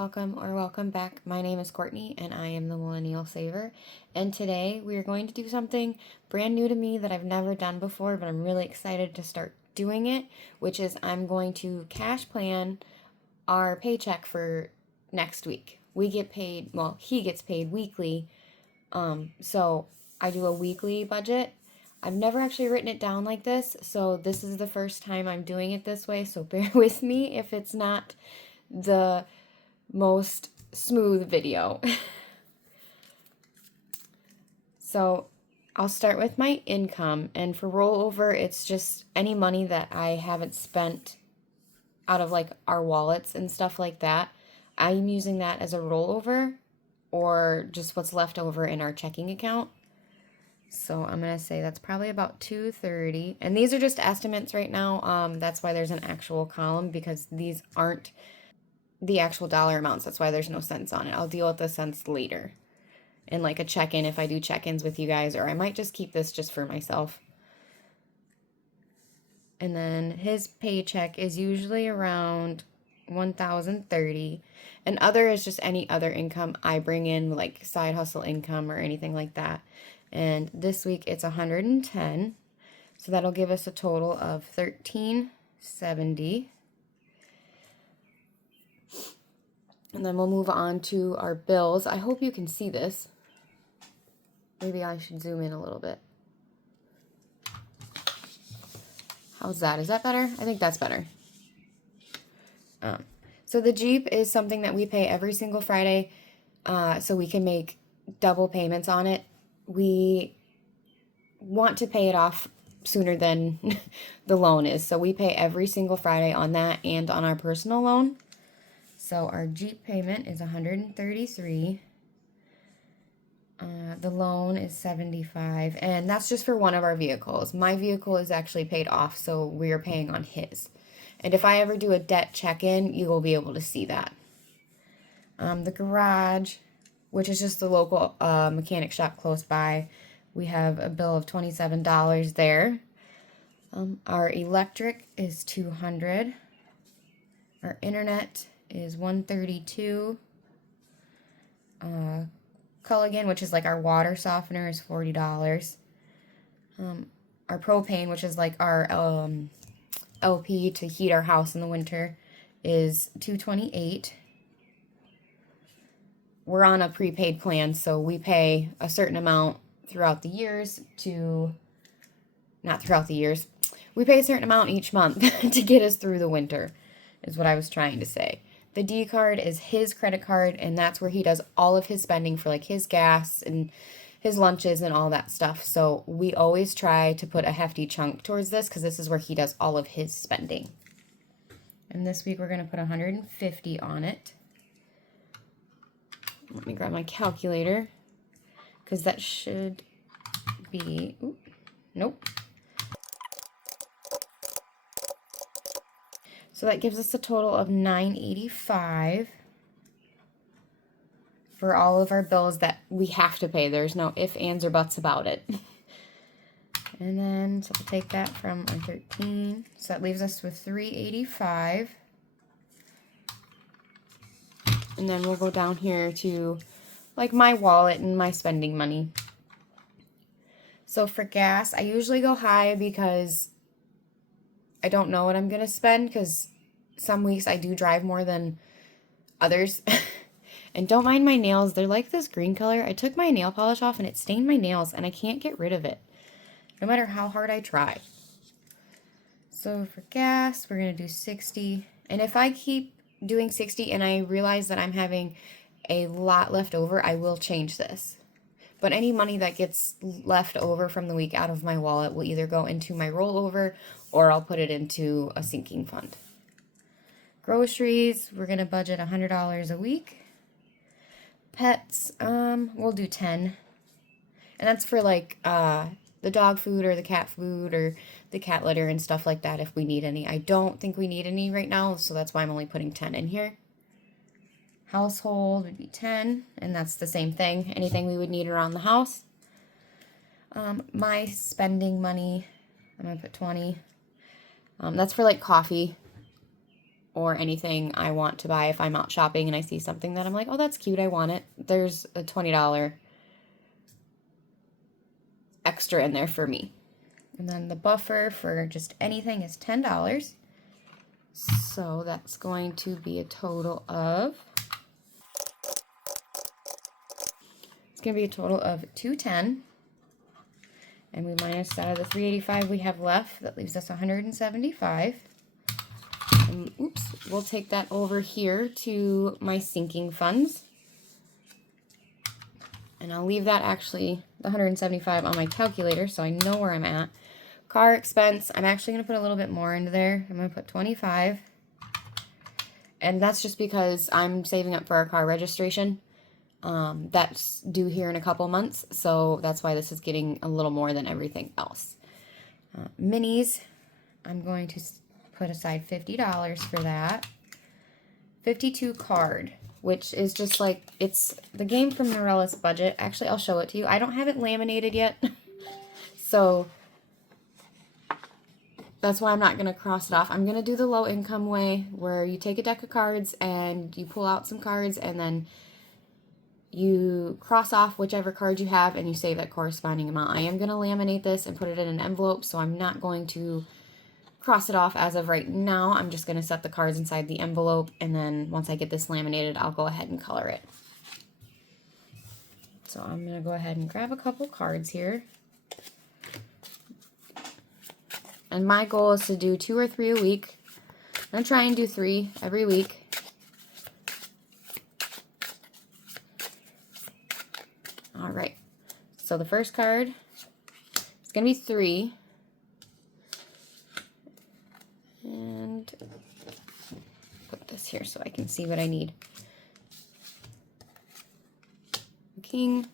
welcome or welcome back. My name is Courtney and I am the Millennial Saver. And today we are going to do something brand new to me that I've never done before, but I'm really excited to start doing it, which is I'm going to cash plan our paycheck for next week. We get paid, well, he gets paid weekly. So I do a weekly budget. I've never actually written it down like this, so this is the first time I'm doing it this way, so bear with me if it's not the most smooth video. So I'll start with my income, and for rollover, it's just any money that I haven't spent out of like our wallets and stuff like that. I'm using that as a rollover or just what's left over in our checking account. So I'm going to say that's probably about $230. And these are just estimates right now. That's why there's an actual column, because these aren't the actual dollar amounts. That's why there's no cents on it. I'll deal with the cents later in like a check-in if I do check-ins with you guys, or I might just keep this just for myself. And then his paycheck is usually around $1,030. And other is just any other income I bring in, like side hustle income or anything like that. And this week it's 110. So that'll give us a total of $1,370. And then we'll move on to our bills. I hope you can see this. Maybe I should zoom in a little bit. How's that? Is that better? I think that's better. So the Jeep is something that we pay every single Friday, so we can make double payments on it. We want to pay it off sooner than the loan is, so we pay every single Friday on that and on our personal loan. So our Jeep payment is $133. The loan is $75, and that's just for one of our vehicles. My vehicle is actually paid off, so we're paying on his. And if I ever do a debt check-in, you will be able to see that. The garage, which is just the local mechanic shop close by, we have a bill of $27 there. Our electric is $200. Our internet is $132. Culligan, which is like our water softener, is $40. Our propane, which is like our LP to heat our house in the winter, is $228. We're on a prepaid plan, so we pay a certain amount throughout the years to, not throughout the years, we pay a certain amount each month to get us through the winter, is what I was trying to say. The D card is his credit card, and that's where he does all of his spending for like his gas and his lunches and all that stuff. So we always try to put a hefty chunk towards this, because this is where he does all of his spending. And this week we're going to put 150 on it. Let me grab my calculator, because that should be, nope. So that gives us a total of $985 for all of our bills that we have to pay. There's no ifs, ands, or buts about it. And then, so we'll take that from our 13. So that leaves us with $385. And then we'll go down here to like my wallet and my spending money. So for gas, I usually go high because I don't know what I'm going to spend, because some weeks I do drive more than others. And don't mind my nails. They're like this green color. I took my nail polish off and it stained my nails, and I can't get rid of it, no matter how hard I try. So for gas, we're going to do 60. And if I keep doing 60 and I realize that I'm having a lot left over, I will change this. But any money that gets left over from the week out of my wallet will either go into my rollover, or I'll put it into a sinking fund. Groceries, we're going to budget $100 a week. Pets, we'll do 10. And that's for like the dog food or the cat food or the cat litter and stuff like that if we need any. I don't think we need any right now, so that's why I'm only putting 10 in here. Household would be 10, and that's the same thing. Anything we would need around the house. My spending money, I'm going to put 20. That's for like coffee. or anything I want to buy. If I'm out shopping and I see something that I'm like, oh, that's cute, I want it, there's a $20 extra in there for me. And then the buffer for just anything is $10. So that's going to be a total of, it's going to be a total of $210. And we minus out of the $385 we have left. That leaves us $175. And oops, we'll take that over here to my sinking funds. And I'll leave that actually, the $175 on my calculator so I know where I'm at. Car expense, I'm actually going to put a little bit more into there. I'm going to put $25. And that's just because I'm saving up for our car registration. That's due here in a couple months, so that's why this is getting a little more than everything else. Minis, I'm going to put aside $50 for that. 52 card, which is just like, it's the game from Norella's budget. Actually, I'll show it to you. I don't have it laminated yet, so that's why I'm not going to cross it off. I'm going to do the low income way, where you take a deck of cards and you pull out some cards and then you cross off whichever card you have and you save that corresponding amount. I am going to laminate this and put it in an envelope, so I'm not going to cross it off as of right now. I'm just going to set the cards inside the envelope, and then once I get this laminated, I'll go ahead and color it. So I'm going to go ahead and grab a couple cards here. And my goal is to do 2 or 3 a week. I'm going to try and do 3 every week. All right. So the first card is going to be 3. And put this here so I can see what I need. A king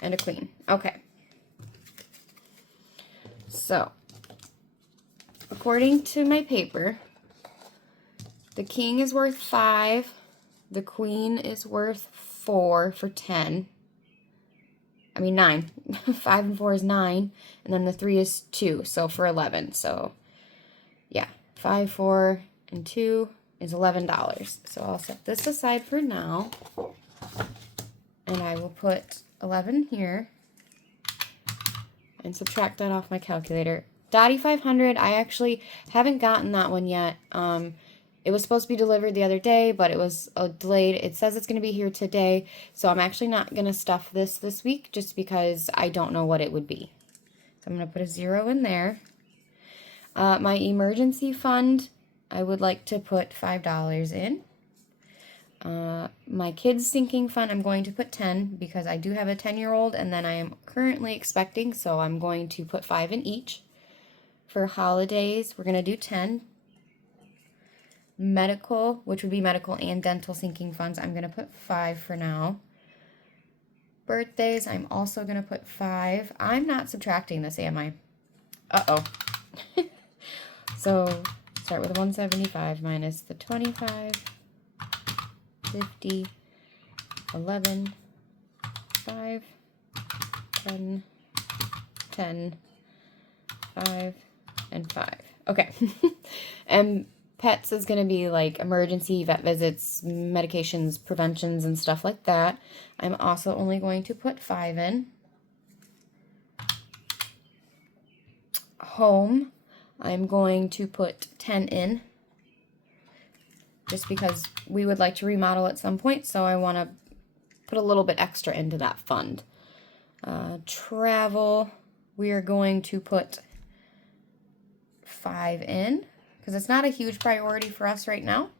and a queen. Okay. So, according to my paper, the king is worth 5, the queen is worth 4 for 10. I mean 9. 5 and 4 is 9, and then the 3 is 2, so for 11. So, yeah, 5, 4, and 2 is $11. So I'll set this aside for now, and I will put 11 here and subtract that off my calculator. Dottie 500, I actually haven't gotten that one yet. It was supposed to be delivered the other day, but it was delayed. It says it's going to be here today, so I'm actually not going to stuff this week just because I don't know what it would be. So I'm going to put a 0 in there. My emergency fund, I would like to put $5 in. My kids' sinking fund, I'm going to put 10 because I do have a 10-year-old, and then I am currently expecting, so I'm going to put 5 in each. For holidays, we're going to do 10. Medical, which would be medical and dental sinking funds, I'm going to put 5 for now. Birthdays, I'm also going to put 5. I'm not subtracting this, am I? Uh-oh. So, start with 175 minus the 25, 50, 11, 5, 10, 10, 5, and 5. Okay. And pets is going to be like emergency vet visits, medications, preventions, and stuff like that. I'm also only going to put 5 in. Home, I'm going to put 10 in. Just because we would like to remodel at some point, so I want to put a little bit extra into that fund. Travel, we are going to put 5 in, because it's not a huge priority for us right now.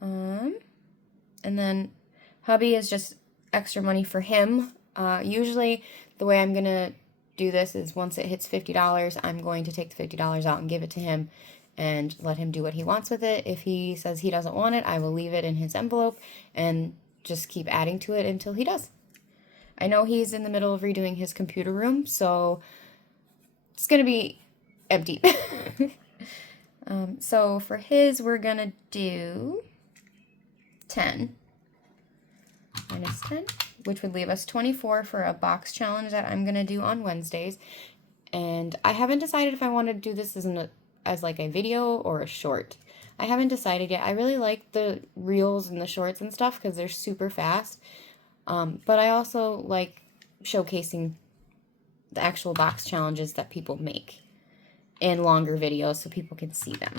And then hubby is just extra money for him. Usually the way I'm going to do this is once it hits $50, I'm going to take the $50 out and give it to him and let him do what he wants with it. If he says he doesn't want it, I will leave it in his envelope and just keep adding to it until he does. I know he's in the middle of redoing his computer room, so it's going to be empty. So for his, we're going to do 10 minus 10, which would leave us 24 for a box challenge that I'm going to do on Wednesdays. And I haven't decided if I want to do this as like a video or a short. I haven't decided yet. I really like the reels and the shorts and stuff because they're super fast. But I also like showcasing the actual box challenges that people make in longer videos so people can see them.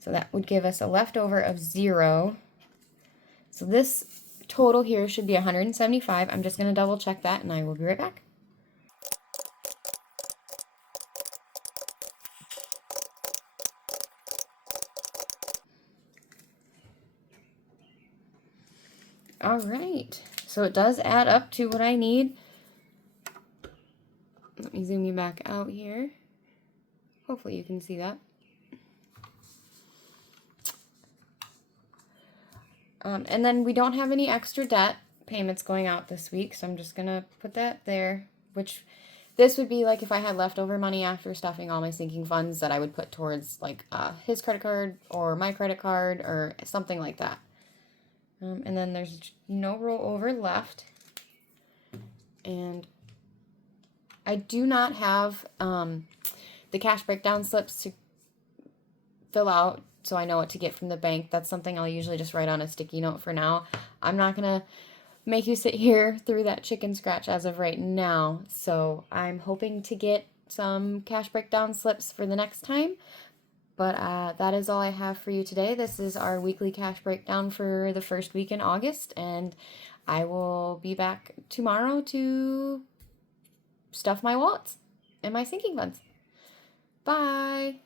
So that would give us a leftover of 0. So this total here should be 175. I'm just going to double check that and I will be right back. All right, so it does add up to what I need. Let me zoom you back out here. Hopefully you can see that. And then we don't have any extra debt payments going out this week, so I'm just going to put that there, which this would be like if I had leftover money after stuffing all my sinking funds that I would put towards like his credit card or my credit card or something like that. And then there's no rollover left. And I do not have the cash breakdown slips to fill out so I know what to get from the bank. That's something I'll usually just write on a sticky note for now. I'm not going to make you sit here through that chicken scratch as of right now. So I'm hoping to get some cash breakdown slips for the next time. But that is all I have for you today. This is our weekly cash breakdown for the first week in August, and I will be back tomorrow to stuff my wallets and my sinking funds. Bye!